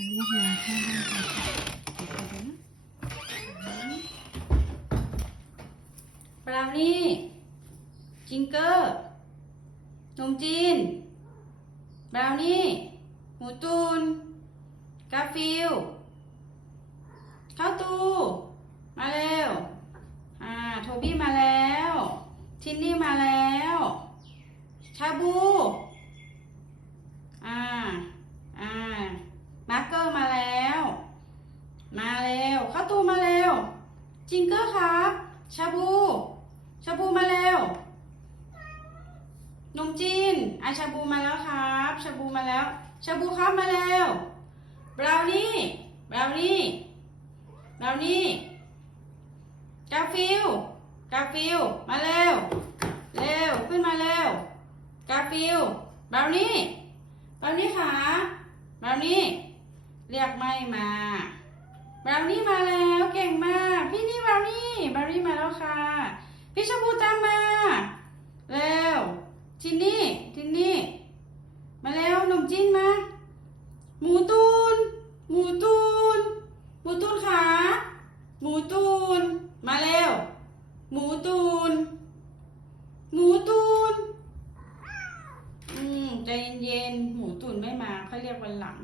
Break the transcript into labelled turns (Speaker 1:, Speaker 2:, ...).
Speaker 1: มันเรียกมาข้างบ้านค่ะเดี๋ยวไปดูนะ
Speaker 2: บราวนี่จิงเกอร์นมจีนบราวนี่หมูตูนกาฟิลข้าวตู มาเร็วอ่าโทบี้มาแล้ว ทินนี่มาแล้ว ชาบู อ่า อ่า มาร์เกอร์มาแล้ว มาเร็ว ข้าว ตูมาเร็ว จิงเกอร์ครับ ชาบู ชาบูมาเร็ว นมจีนไอชาบูมาแล้วครับ ชาบูมาแล้ว ชาบูครับมาแล้วบราวนี่บราวนี่บราวนี่กาฟิลกาฟิลมาเร็ว เร็ว ขึ้นมาเร็ว กาฟิลบราวนี่บราวนี่ขาบราวนี่เรียกไม่มา บราวนี่มาแล้วเก่งมาก พี่นี่บราวนี่บราวนี่มาแล้วค่ะ พี่ชมพูตามมา เร็ว ทินนี่ทินนี่ มาแล้วนมจิ้นมา หมูตูน หมูตูน หมูตูนขา หมูตูน มาเร็วหมูตูน หมูตูน อืมใจเย็นๆ หมูตูนไม่มาค่อยเรียกวันหลัง